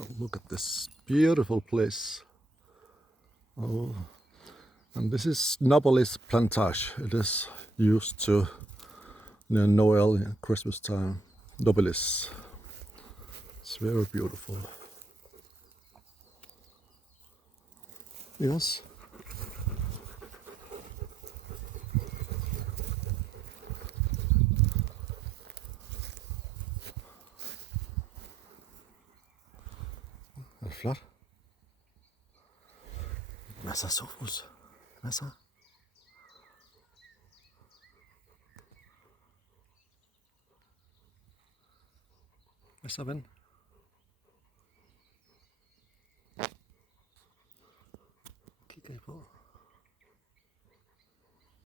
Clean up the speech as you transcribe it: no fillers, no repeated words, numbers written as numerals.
Oh, look at this beautiful place. Oh, and this is nobilis plantage. It is used to near Noel in Christmas time. Nobilis. It's very beautiful. Yes. Er det flot? Masser af sofus. Masser. Hvad så, ven?